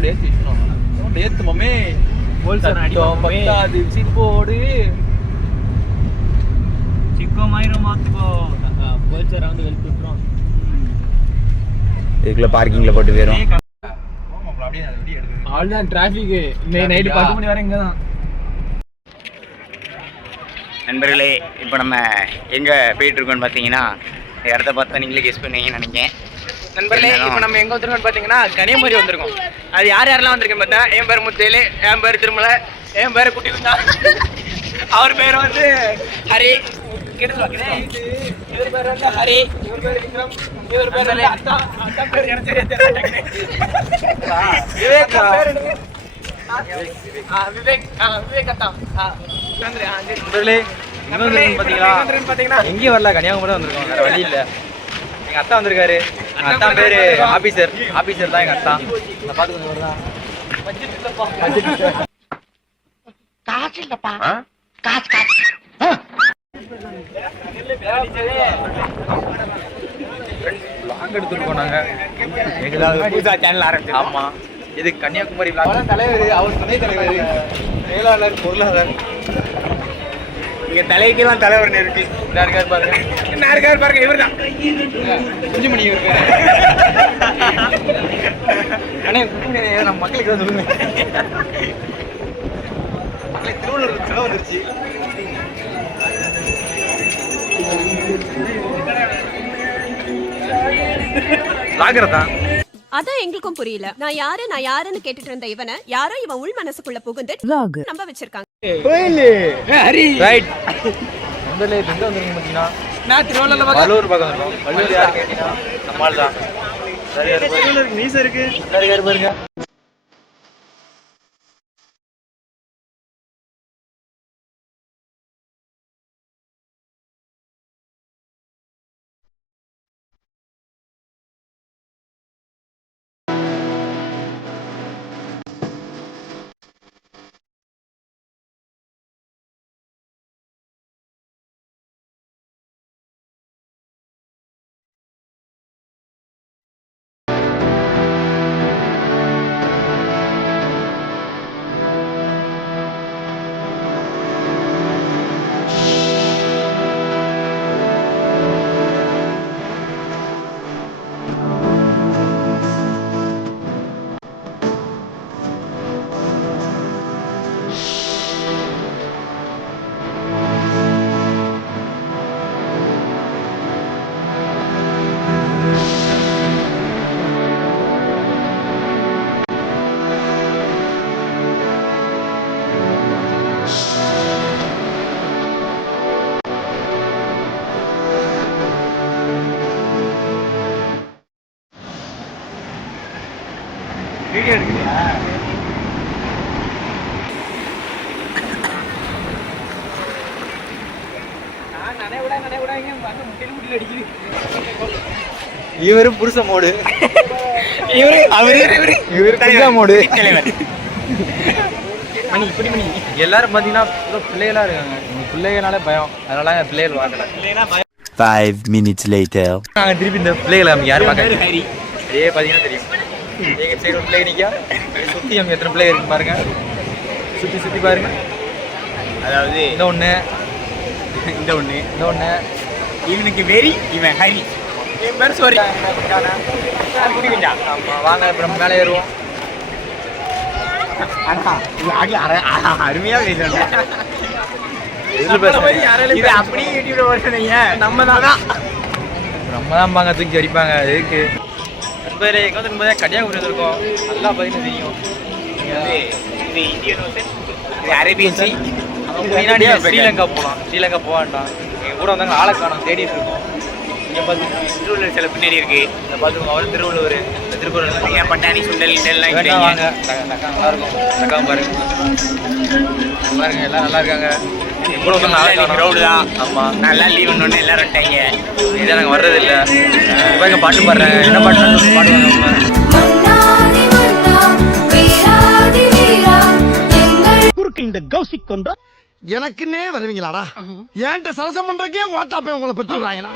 Sound ஏத்தி sound ஏத்துமமே போல்சர் அடிப்போம் பத்தாது சிப்போடு சிக்கோ மாயிரம் மாத்துக்கோ போல்சர் வந்து வெளுத்து விட்டுறோம். இதுக்குள்ள பார்க்கிங்ல போட்டு போயிரும். அப்படியே அது வீடியோ எடுக்குது. அவ்வளவுதான் டிராஃபிக். நைட்டு 10 மணி வரை இங்கதான். நண்பர்களே, இப்போ நம்ம எங்கே போயிட்டுருக்கோன்னு பார்த்தீங்கன்னா இடத்த பார்த்தா நீங்களே கெஸ் பண்ணுவீங்கன்னு நினைக்கிறேன். நண்பர்களே, இப்போ நம்ம எங்கே வந்திருக்கோம்னு பார்த்தீங்கன்னா கன்னியாகுமரி வந்திருக்கோம். அது யார் யாரெல்லாம் வந்திருக்கேன்னு பார்த்தா என் பேர் முத்தேலு, என் பேர் திருமலை, என் பேர் குட்டி குந்தா, அவர் பேர் வந்து ஹரி. இவர் பேர் வந்து ஹரி, இவர் பேர் விக்ரம், இவர் பேர் வந்து அத்தா. அத்தா பேர் எனக்கு தெரியல. விவேக் விவேக் அத்தா. பாத்தீங்களா எங்கேயும் வரல, கன்னியாகுமரி வந்திருக்கோம். வேற வழி இல்ல. எங்க அத்தா வந்திருக்காரு. எங்க அத்தா பேரு ஆபீசர் தான் எங்க அத்தா. காசு இல்லப்பா. லாங் எடுத்துருக்கோம் நாங்க. சேனல் ஆரம்பிச்சு. ஆமா, இது கன்னியாகுமரி தலைவர், அவர் துணை தலைவர், மேலாளர், பொருளாளர். இங்க தலைக்கெல்லாம் தலைவர் இருக்கு. என்ன இருக்காரு பாருங்க, என்ன இருக்காரு பாருங்க, இவர் தான் குஞ்சுமணி இருக்கு. அண்ணே நம்ம மக்களுக்கு தான் சொல்லுங்க. திருவள்ளூர் செலவு வந்துருச்சு. லாகிறதா அதான் எங்களுக்கும் புரியல. நான் யாருன்னு கேட்டுட்டு இருந்த இவனை யாரோ இவன் உள் மனசுக்குள்ள புகுந்து நம்ப வச்சிருக்காங்க. ரைட். முதல்ல எங்க வந்திருக்கீங்க பாத்தீங்கன்னா, நான் திருவள்ளூர்ல வல்லூர் பக்கம் இருக்கோம். வல்லூர் யார் கேட்டீங்கன்னா நம்மால் தான். சரியா இருக்கு, மீச இருக்கு. சரியா பாருங்க. வீடியோ எடுக்கலையா? இவரு புருஷ மோடு, இவரு மோடு தலைவர். எல்லாரும் பாத்தீங்கன்னா பிள்ளைகளா இருக்காங்க. பிள்ளைகளால பயம், அதனால பிள்ளைகள் வாங்கல. 5 minutes later. நாங்க திருப்பி இந்த பிள்ளைகளை யாரும் பார்க்க அதே பாத்தீங்கன்னா தெரியும். எங்க சைடு ஒரு பிள்ளை நிக்கா, சுத்தி அங்க எத்தனை பிள்ளை இருக்கு பாருங்க. சுத்தி பாருங்க. அதாவது இந்த ஒண்ணு, இவனுக்கு வெறி, இவன் ஹரி. என் பேர் சோரி. ஆமா, வாங்க அப்புறம் மேலே ஏறுவோம். அருமையா பேசுறேன். இது அப்படியே யூடியூப்ல வருஷனைங்க. நம்ம தான் பாங்க தூக்கி அடிப்பாங்க. எதுக்கு நண்பரே, எங்க வந்து கன்னியாகுமரி வந்திருக்கோம். நல்லா பார்த்தீங்கன்னா தெரியும். இது இந்தியன் ஓசன், இது அரேபியன் சி. முன்னாடியே ஸ்ரீலங்கா போகலாம். ஸ்ரீலங்கா போக வேண்டாம். எங்கள் கூட வந்தாங்க, ஆளை காணோம், தேடிட்டு இருக்கோம். இங்கே பார்த்தீங்கன்னா திருவள்ளூர் சில பின்னாடி இருக்கு. இந்த பார்த்துருக்கோம். அவர் திருவள்ளூர், இந்த திருக்குறள் ஏன் பட்டாணி சுண்டல் இதெல்லாம் வாங்க. நல்லா இருக்கும். தக்காம பாருங்க, எல்லாம் நல்லா இருக்காங்க. கூட வந்து க்ரௌடு தான். ஆமாம், நல்லா லீவ் ஒன்று எல்லாரும் விட்டாங்க. இதான் நாங்கள் வர்றதில்லை. இப்போ இங்கே பாட்டு பாடுறாங்க. என்ன பாட்டு பாடுவாங்க? இந்த கௌசிக் கொண்டா எனக்குன்னே வருவீங்களாடா? ஏன்ட்ட சரசம் பண்றக்கே ஓட்டாப்பே உங்களை பெற்றுறாங்களா?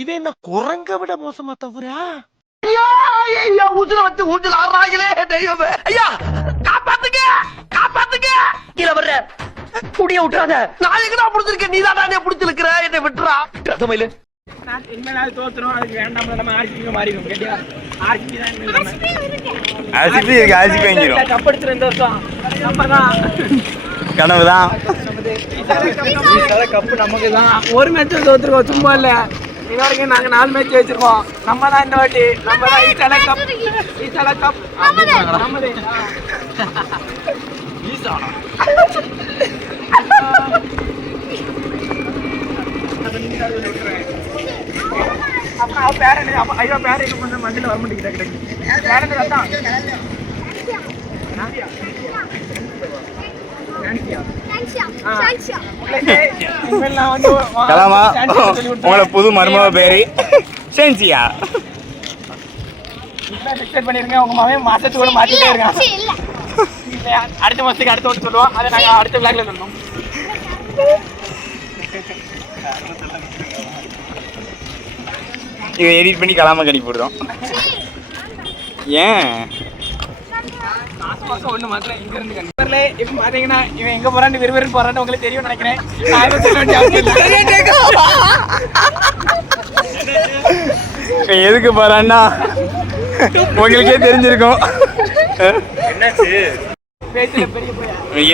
இது என்ன குரங்க விட மோசமா தவிரா? ஐயா ஊதுல வந்து ஊஞ்சல் ஆடுறாங்களே தெய்வமே. ஐயா காப்பாத்துங்க காப்பாத்துங்க. கீழ வர்ற குடிய விட்டுறாத. நான் எங்கடா புடிச்சிருக்கேன்? நீ தான் புடிச்சிருக்கிற. என்னை விட்டுறா ரசமையில. இனிமேல் தோத்துரும். அதுக்கு வேண்டாம், நம்ம ஆர்சிபி மாறிடும். கேட்டியா? ஆர்சிபி தான் ஆர்சிபி வாங்கிடும். கப் அடிச்சிரு இந்த வருஷம். நம்ம தான் கனவு தான். கப்பு நமக்கு தான். ஒரு மேட்ச் தோத்துருக்கோம், சும்மா இல்ல. இது வரைக்கும் நாங்க 4 மேட்ச் வச்சிருக்கோம். நம்ம தான் இந்த வாட்டி. நம்ம தான் ஈசால கப். ஈசால கப் நம்மதே. ஈசாலா அப்பா பேரண்ட் அப்பா ஐயோ பேரண்ட் கொஞ்சம் மண்ணில் வர மாட்டேங்குது. பேரண்ட் அதான் கலாமா உங்களோட புது மருமக பேரு சென்சியா. பண்ணிருங்க. உங்க மகன் மாசத்துக்கு மாத்திட்டே இருக்கான். அடுத்த மாசத்துக்கு அடுத்த வருஷம் சொல்லுவோம். அதை நாங்க அடுத்த விளாக்ல சொல்லணும். இதை எடிட் பண்ணி கலாமா கடி போடுறோம். ஏன் மாசம் ஒண்ணு மாத்திரம் இங்க இருந்து கண்டிப்பா இப்ப பாத்தீங்கன்னா இவன் எங்க போறான்னு விறுவிறு போறான்னு உங்களுக்கு தெரியும் நினைக்கிறேன். எதுக்கு போறான்னா உங்களுக்கே தெரிஞ்சிருக்கும்.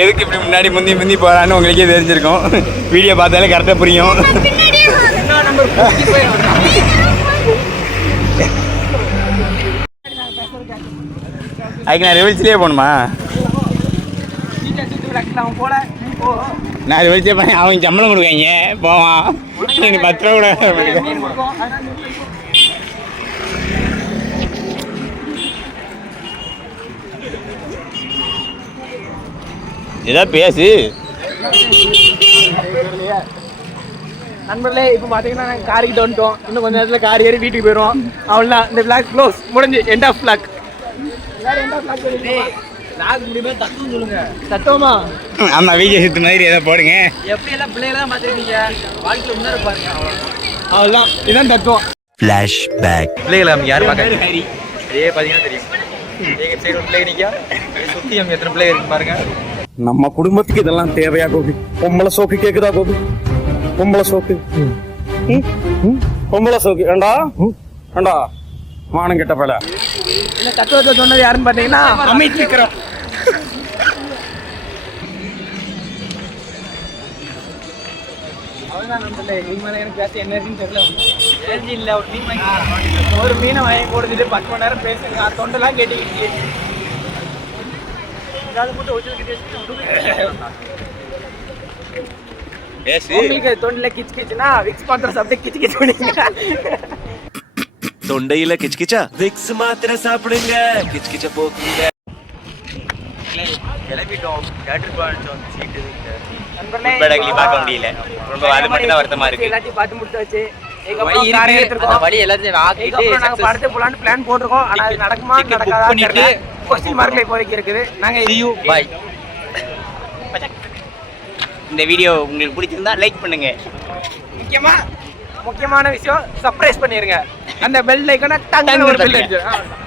எதுக்கு இப்படி முன்னாடி முந்தி போறான்னு உங்களுக்கே தெரிஞ்சிருக்கும். வீடியோ பார்த்தாலே கரெக்டாக புரியும். அதுக்கு நான் ரிவல்ஸ்லேயே போகணுமா? நான் ரிவல்ஸே பண்ண அவங்க சம்பளம் கொடுக்காங்க போவான். எனக்கு 10 ரூபா கூட. ஏதா பேசு நண்பர்களே. இப்போ பார்த்தீங்கன்னா நாங்கள் காரிக்கிட்ட வந்துட்டோம். இன்னும் கொஞ்சம் நேரத்தில் கார் ஏறி வீட்டுக்கு போயிடுவோம். அவ்வளோதான், இந்த விளாக் க்ளோஸ் முடிஞ்சு. End of vlog. தத்துவமா ஆமாம் விஜய் சித்து மாதிரி ஏதோ போடுங்க. எப்படி எல்லாம் பிள்ளைகளாம் பார்த்துருக்கீங்க, வாழ்க்கையில் முன்னேற பாருங்க. அவ்வளோதான், இதுதான் தத்துவம். ஃப்ளாஷ்பேக். பிள்ளைகளை நம்ம யாரும் பார்க்க ஹரி இதே பார்த்தீங்கன்னா தெரியும். எங்கள் சைடு ஒரு பிள்ளை நிற்கா சுற்றி அவங்க எத்தனை பிள்ளை இருக்கு பாருங்க. நம்ம குடும்பத்துக்கு இதெல்லாம் தேவையா கோபி? பொம்பளை சோக்கு கேக்குதா கோபி? பொம்பளை சோக்கு பொம்பளை சோக்கு ஏண்டா ஏண்டா மானம் கெட்ட பல. இந்த தத்துவத்தை சொன்னது யாருன்னு பார்த்தீங்கன்னா அமித் விக்ரம். அவ்வளோதான் நண்பர்களே. இதுக்கு மேலே எனக்கு பேச என்ன இருக்குன்னு தெரியல. எனர்ஜி இல்லை. ஒரு மீனை வாங்கி போடுறது 10 மணி நேரம் பேசுங்க. தொண்டெல்லாம் கேட்டுக்கிட்டு உங்களுக்கு தொண்டையில கிச்சு கிச்சுனா விக்ஸ் மாத்திரை சாப்பிட்டு கிச்சு கிச்சு பண்ணுங்க. தொண்டையில கிச்கிச்சா விக்ஸ் மாத்திரை சாப்பிடுங்க, கிச்கிச்ச போக்குங்க. கிளம்பிட்டோம். தேட்டர் போனோம். சீட்டு பார்க்க முடியல. ரொம்ப அது மட்டும் தான் வருத்தமா இருக்கு. எல்லாத்தையும் பார்த்து முடிச்சாச்சு. வழி எல்லாத்தையும் நாங்க படத்தை போலான்னு பிளான் போட்டிருக்கோம். ஆனா அது நடக்குமா நடக்காதா கொஸ்டின் மார்க்ல இப்போதைக்கு இருக்குது. நாங்க பாய். இந்த வீடியோ உங்களுக்கு பிடிச்சிருந்தா லைக் பண்ணுங்க. முக்கியமான விஷயம் சர்ப்ரைஸ் பண்ணிருங்க. அந்த பெல் ஐகானை டங்குன்னு ஒரு பெல் அடிச்சு